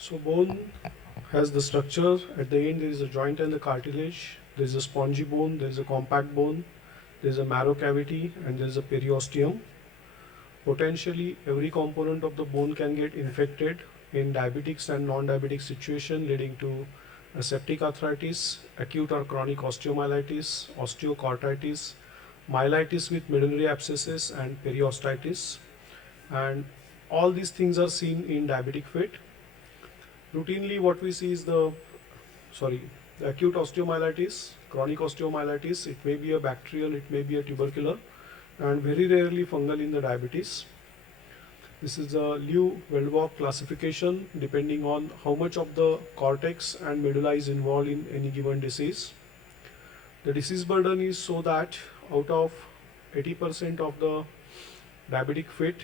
So bone has the structure. At the end there is a joint and the cartilage. There is a spongy bone, there is a compact bone, there is a marrow cavity, and there is a periosteum. Potentially every component of the bone can get infected in diabetics and non-diabetic situation, leading to septic arthritis, acute or chronic osteomyelitis, osteochondritis, myelitis with medullary abscesses, and periostitis. And all these things are seen in diabetic foot. Routinely what we see is the acute osteomyelitis, chronic osteomyelitis. It may be a bacterial, it may be a tubercular, and very rarely fungal in the diabetes. This is a Liu-Veldwalk classification depending on how much of the cortex and medulla is involved in any given disease. The disease burden is so that out of 80% of the diabetic foot,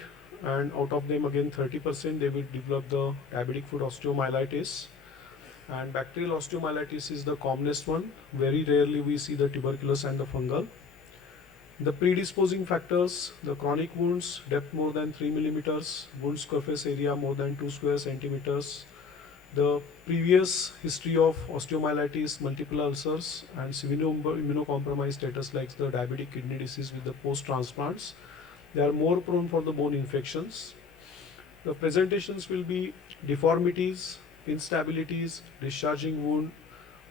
and out of them again 30% they will develop the diabetic foot osteomyelitis, and bacterial osteomyelitis is the commonest one. Very rarely we see the tuberculous and the fungal. The predisposing factors: the chronic wounds, depth more than 3 millimeters, wound surface area more than 2 square centimeters, the previous history of osteomyelitis, multiple ulcers, and severe immunocompromised status like the diabetic kidney disease with the post-transplants. They are more prone for the bone infections. The presentations will be deformities, instabilities, discharging wound,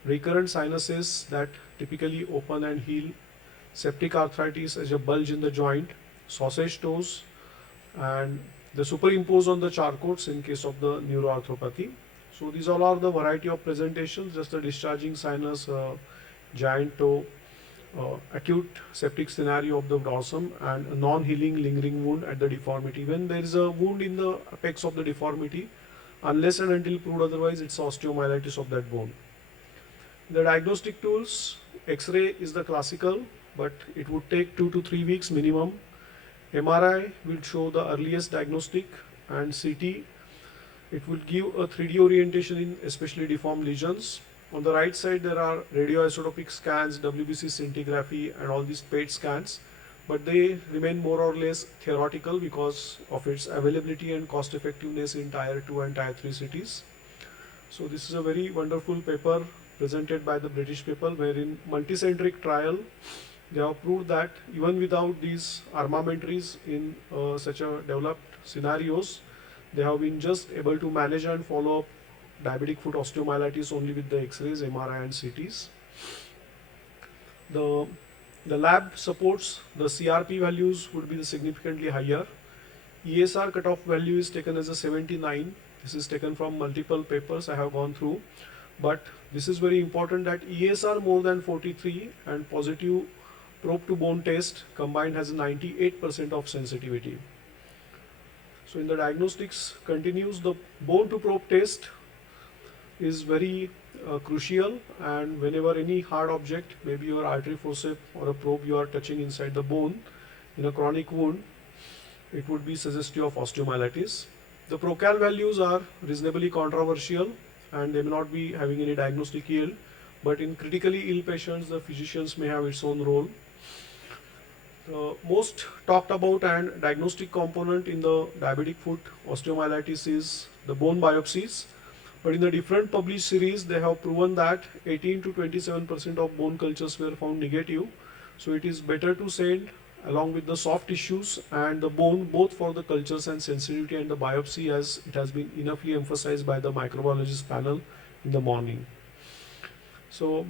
recurrent sinuses that typically open and heal, septic arthritis as a bulge in the joint, sausage toes, and the superimpose on the charcots in case of the neuroarthropathy. So these all are the variety of presentations, just a discharging sinus, giant toe, acute septic scenario of the dorsum, and a non-healing lingering wound at the deformity. When there is a wound in the apex of the deformity, unless and until proved otherwise, it's osteomyelitis of that bone. The diagnostic tools: X-ray is the classical, but it would take 2 to 3 weeks minimum. MRI will show the earliest diagnostic, and CT, it will give a 3D orientation in especially deformed lesions. On the right side there are radioisotopic scans, WBC scintigraphy, and all these PET scans, but they remain more or less theoretical because of its availability and cost effectiveness in tier 2 and tier 3 cities. So this is a very wonderful paper presented by the British people, where in multicentric trial they have proved that even without these armamentaries in such a developed scenarios, they have been just able to manage and follow up diabetic foot osteomyelitis only with the X-rays, MRI, and CTs. The lab supports the CRP values would be significantly higher. ESR cutoff value is taken as a 79. This is taken from multiple papers I have gone through, but this is very important that ESR more than 43 and positive probe to bone test combined has a 98% of sensitivity. So in the diagnostics continues, the bone to probe test is very crucial, and whenever any hard object, maybe your artery forceps or a probe you are touching inside the bone in a chronic wound, it would be suggestive of osteomyelitis. The procal values are reasonably controversial and they may not be having any diagnostic yield, but in critically ill patients the physicians may have its own role. The most talked about and diagnostic component in the diabetic foot osteomyelitis is the bone biopsies, but in the different published series they have proven that 18 to 27% of bone cultures were found negative. So it is better to send along with the soft tissues and the bone both for the cultures and sensitivity and the biopsy, as it has been enoughly emphasized by the microbiologist panel in the morning. So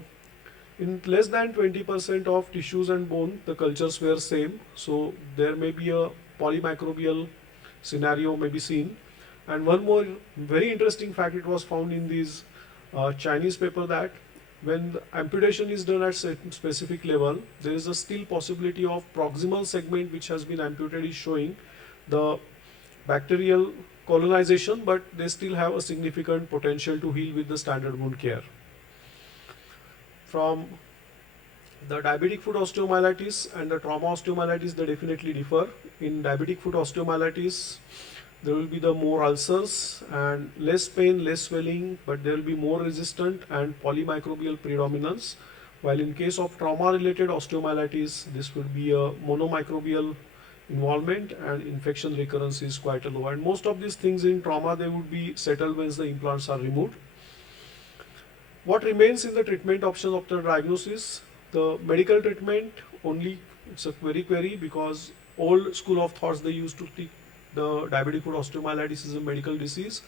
in less than 20% of tissues and bone, the cultures were same. So there may be a polymicrobial scenario may be seen. And one more very interesting fact, it was found in these Chinese paper, that when the amputation is done at specific level, there is a still possibility of proximal segment which has been amputated is showing the bacterial colonization, but they still have a significant potential to heal with the standard wound care. From the diabetic foot osteomyelitis and the trauma osteomyelitis, they definitely differ. In diabetic foot osteomyelitis, there will be the more ulcers and less pain, less swelling, but there will be more resistant and polymicrobial predominance. While in case of trauma-related osteomyelitis, this will be a monomicrobial involvement, and infection recurrence is quite low. And most of these things in trauma, they would be settled once the implants are removed. What remains in the treatment options after diagnosis? The medical treatment only, it's a very query, because old school of thoughts, they used to think the diabetic foot osteomyelitis is a medical disease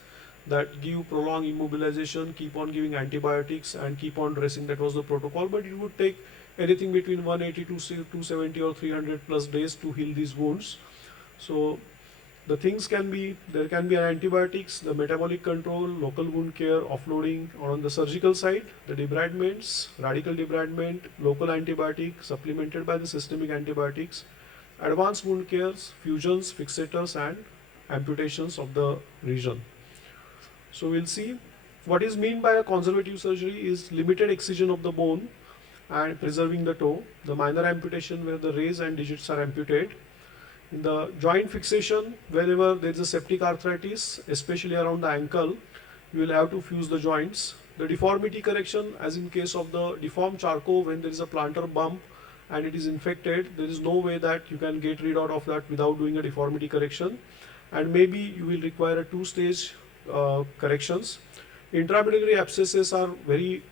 that give prolonged immobilization, keep on giving antibiotics and keep on dressing. That was the protocol, but it would take anything between 180 to 270 or 300 plus days to heal these wounds. So the things can be, there can be an antibiotics, the metabolic control, local wound care, offloading. Or on the surgical side, the debridements, radical debridement, local antibiotic supplemented by the systemic antibiotics, advanced wound cares, fusions, fixators, and amputations of the region. So we'll see what is meant by a conservative surgery is limited excision of the bone and preserving the toe, the minor amputation where the rays and digits are amputated. In the joint fixation, wherever there is a septic arthritis, especially around the ankle, you will have to fuse the joints. The deformity correction, as in case of the deformed charcot, when there is a plantar bump and it is infected, there is no way that you can get rid of that without doing a deformity correction. And maybe you will require a two-stage corrections. Intramedullary abscesses are very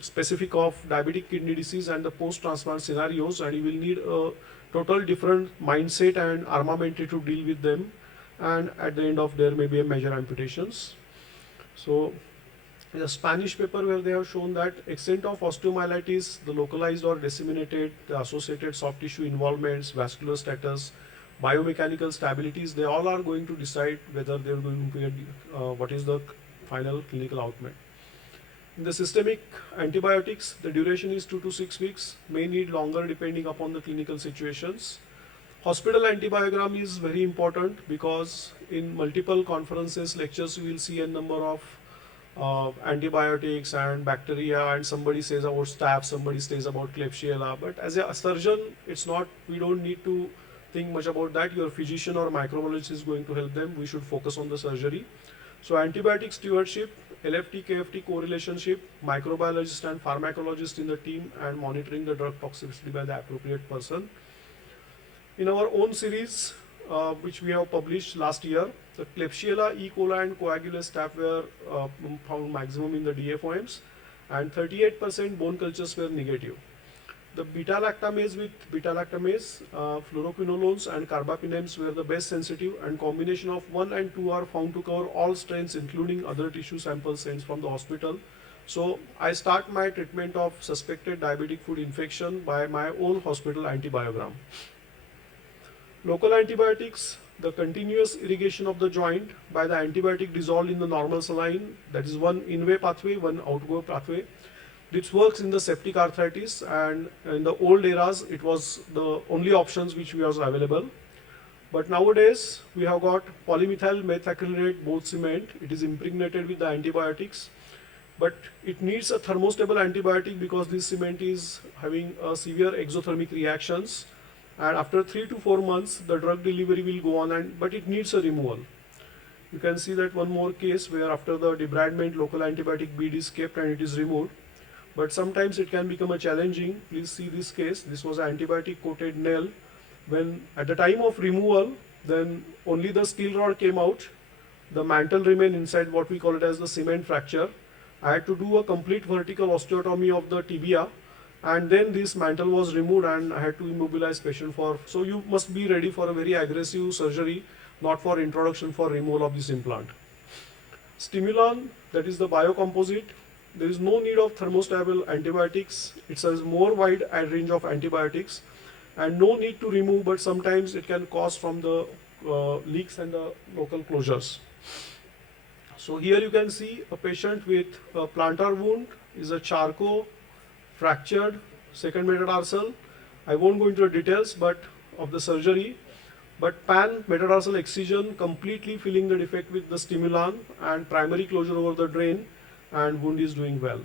specific of diabetic kidney disease and the post-transplant scenarios, and you will need a total different mindset and armamentary to deal with them, and at the end of there may be a major amputations. So a Spanish paper where they have shown that extent of osteomyelitis, the localized or disseminated, the associated soft tissue involvements, vascular status, biomechanical stabilities, they all are going to decide whether they are going to be what is the final clinical outcome. In the systemic antibiotics, the duration is 2 to 6 weeks, may need longer depending upon the clinical situations. Hospital antibiogram is very important because in multiple conferences, lectures, you will see a number of antibiotics and bacteria, and somebody says about staph, somebody says about Klebsiella. But as a surgeon, it's not, we don't need to think much about that. Your physician or microbiologist is going to help them. We should focus on the surgery. So antibiotic stewardship, LFT, KFT correlationship, microbiologist and pharmacologist in the team, and monitoring the drug toxicity by the appropriate person. In our own series, which we have published last year, the Klebsiella, E. coli and Coagulus staph were found maximum in the DFOMs, and 38% bone cultures were negative. The beta-lactamase with beta-lactamase, fluoroquinolones and carbapenems were the best sensitive, and combination of 1 and 2 are found to cover all strains including other tissue sample strains from the hospital. So I start my treatment of suspected diabetic foot infection by my own hospital antibiogram. Local antibiotics, the continuous irrigation of the joint by the antibiotic dissolved in the normal saline, that is one in-way pathway, one out-go pathway. This works in the septic arthritis, and in the old eras, it was the only options which was available. But nowadays, we have got polymethyl methacrylate both cement. It is impregnated with the antibiotics, but it needs a thermostable antibiotic because this cement is having severe exothermic reactions. And after 3 to 4 months, the drug delivery will go on, but it needs a removal. You can see that one more case where after the debridement, local antibiotic bead is kept and it is removed. But sometimes it can become a challenging. Please see this case. This was an antibiotic coated nail. When at the time of removal, then only the steel rod came out. The mantle remained inside, what we call it as the cement fracture. I had to do a complete vertical osteotomy of the tibia, and then this mantle was removed and I had to immobilize patient for. So you must be ready for a very aggressive surgery, not for introduction for removal of this implant. Stimulant, that is the biocomposite. There is no need of thermostable antibiotics. It has more wide range of antibiotics and no need to remove, but sometimes it can cause from the leaks and the local closures. So here you can see a patient with a plantar wound, is a charcot, fractured, second metatarsal. I won't go into the details of the surgery, but pan metatarsal excision completely filling the defect with the stimulant and primary closure over the drain, and wound is doing well.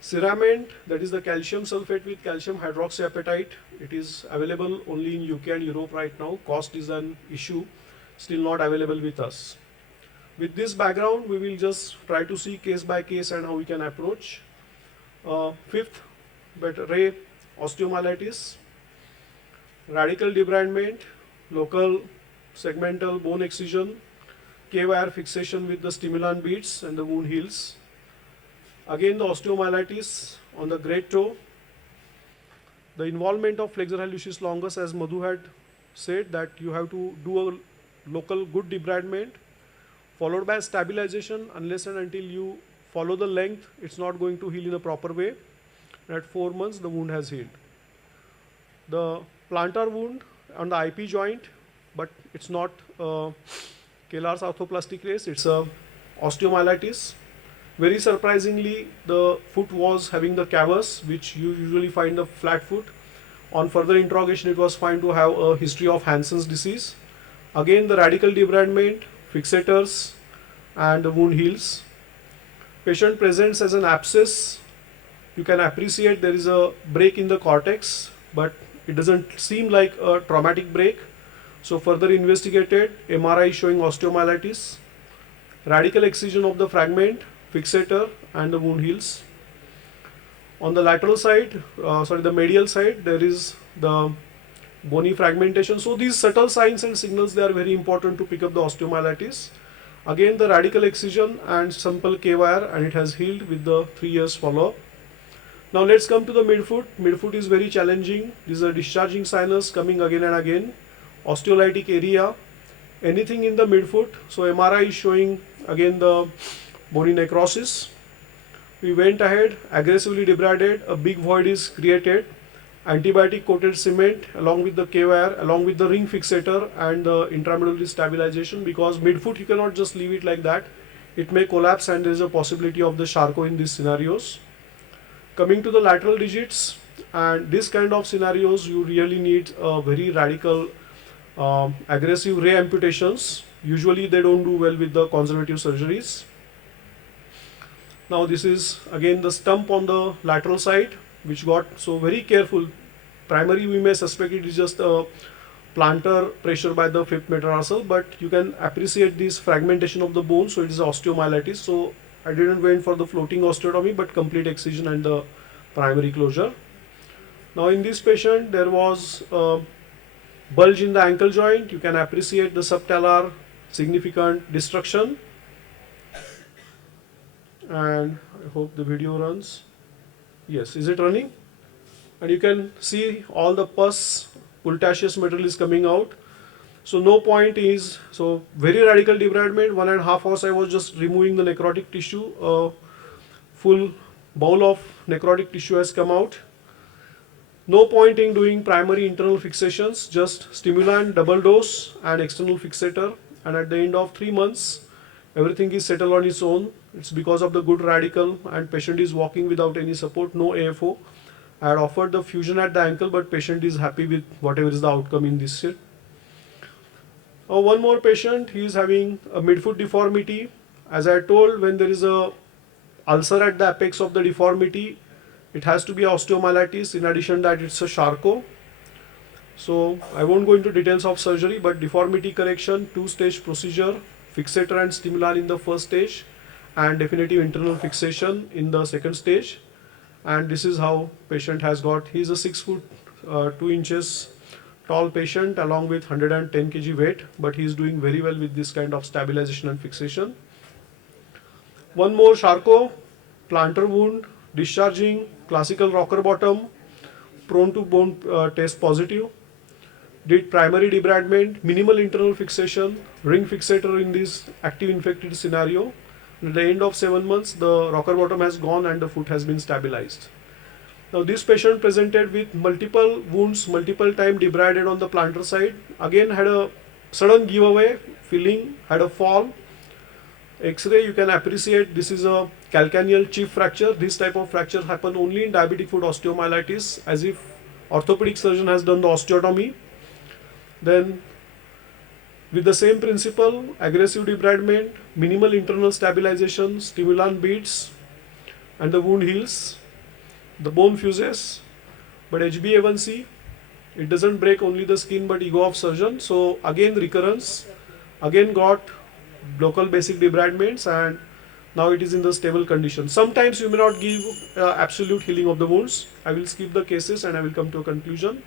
Cerament, that is the calcium sulfate with calcium hydroxyapatite. It is available only in UK and Europe right now. Cost is an issue, still not available with us. With this background, we will just try to see case by case and how we can approach. Fifth, ray osteomyelitis. Radical debridement, local segmental bone excision, K-wire fixation with the stimulant beads and the wound heals. Again the osteomyelitis on the great toe. The involvement of flexor hallucis longus, as Madhu had said, that you have to do a local good debridement followed by stabilization. Unless and until you follow the length, it's not going to heal in a proper way. And at 4 months the wound has healed. The plantar wound on the IP joint, but it's not Kellar's arthroplastic race, it's a osteomyelitis. Very surprisingly, the foot was having the cavus, which you usually find the flat foot. On further interrogation, it was found to have a history of Hansen's disease. Again, the radical debridement, fixators, and the wound heals. Patient presents as an abscess. You can appreciate there is a break in the cortex, but it doesn't seem like a traumatic break. So further investigated, MRI showing osteomyelitis, radical excision of the fragment, fixator, and the wound heals. On the lateral side, the medial side, there is the bony fragmentation. So these subtle signs and signals, they are very important to pick up the osteomyelitis. Again, the radical excision and simple K-wire, and it has healed with the 3 years follow-up. Now let's come to the midfoot. Midfoot is very challenging. This is a discharging sinus coming again and again. Osteolytic area, anything in the midfoot. So MRI is showing again the bony necrosis. We went ahead, aggressively debrided, a big void is created, antibiotic coated cement along with the K-wire, along with the ring fixator and the intramedullary stabilization, because midfoot you cannot just leave it like that. It may collapse and there is a possibility of the Charcot in these scenarios. Coming to the lateral digits, and this kind of scenarios you really need a very radical aggressive ray amputations. Usually they don't do well with the conservative surgeries. Now this is again the stump on the lateral side, which got, so very careful. Primary we may suspect it is just a plantar pressure by the fifth metatarsal, but you can appreciate this fragmentation of the bone, so it is osteomyelitis. So I didn't wait for the floating osteotomy, but complete excision and the primary closure. Now in this patient there was a bulge in the ankle joint. You can appreciate the subtalar significant destruction, and I hope the video runs. Yes, is it running? And you can see all the pus, pultaceous material is coming out. So no point is, so very radical debridement, 1.5 hours I was just removing the necrotic tissue. A full bowl of necrotic tissue has come out. No point in doing primary internal fixations, just stimulant, double dose and external fixator. And at the end of 3 months, everything is settled on its own. It's because of the good radical, and patient is walking without any support, no AFO. I had offered the fusion at the ankle, but patient is happy with whatever is the outcome in this set. One more patient, he is having a midfoot deformity. As I told, when there is a ulcer at the apex of the deformity, it has to be osteomyelitis. In addition to that, it's a Charcot. So I won't go into details of surgery, but deformity correction, 2-stage procedure, fixator and stimulant in the first stage, and definitive internal fixation in the second stage. And this is how patient has got. He is a 6 foot 2 inches tall patient along with 110 kg weight, but he is doing very well with this kind of stabilization and fixation. One more Charcot, plantar wound, discharging, classical rocker bottom, prone to bone test positive. Did primary debridement, minimal internal fixation, ring fixator in this active infected scenario. At the end of 7 months, the rocker bottom has gone and the foot has been stabilized. Now this patient presented with multiple wounds, multiple time debrided on the plantar side. Again had a sudden giveaway, feeling, had a fall. X-ray, you can appreciate this is a calcaneal chief fracture. This type of fracture happen only in diabetic foot osteomyelitis, as if orthopedic surgeon has done the osteotomy. Then with the same principle, aggressive debridement, minimal internal stabilization, stimulant beads, and the wound heals. The bone fuses, but HbA1c, it doesn't break only the skin but ego of surgeon. So again recurrence, again got local basic debridements, and now it is in the stable condition. Sometimes you may not give absolute healing of the wounds. I will skip the cases and I will come to a conclusion.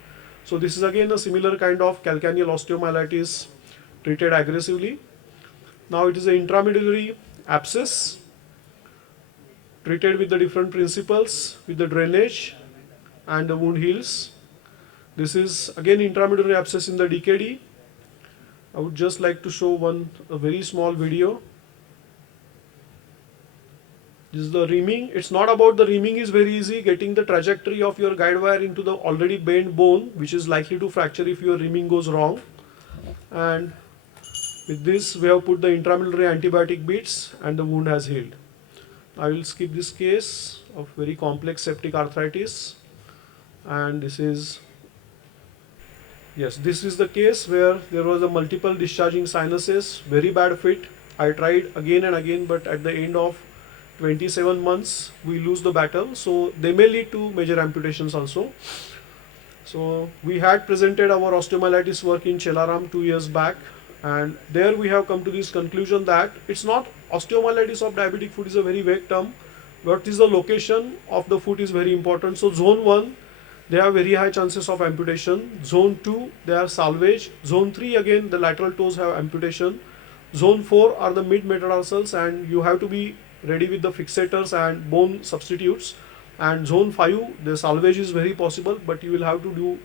So this is again a similar kind of calcaneal osteomyelitis treated aggressively. Now it is an intramedullary abscess treated with the different principles with the drainage and the wound heals. This is again intramedullary abscess in the DKD. I would just like to show a very small video. This is the reaming. It's not about the reaming is very easy. Getting the trajectory of your guide wire into the already bent bone, which is likely to fracture if your reaming goes wrong. And with this, we have put the intramedullary antibiotic beads and the wound has healed. I will skip this case of very complex septic arthritis. And this is, yes, this is the case where there was a multiple discharging sinuses, very bad fit. I tried again and again, but at the end of 27 months, we lose the battle. So they may lead to major amputations also. So we had presented our osteomyelitis work in Chelaram 2 years back. And there we have come to this conclusion that it's not osteomyelitis of diabetic foot is a very vague term. What is the location of the foot is very important. So zone 1, they have very high chances of amputation. Zone 2, they are salvage. Zone 3, again, the lateral toes have amputation. Zone 4 are the mid metatarsals, and you have to be ready with the fixators and bone substitutes. And zone 5, the salvage is very possible, but you will have to do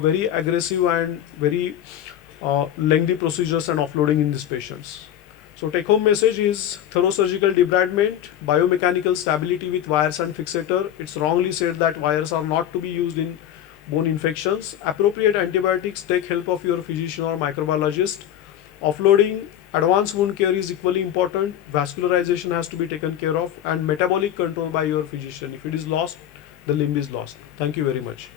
very aggressive and very lengthy procedures and offloading in these patients. So take home message is thorough surgical debridement, biomechanical stability with wires and fixator. It's wrongly said that wires are not to be used in bone infections. Appropriate antibiotics, take help of your physician or microbiologist. Offloading, advanced wound care is equally important. Vascularization has to be taken care of, and metabolic control by your physician. If it is lost, the limb is lost. Thank you very much.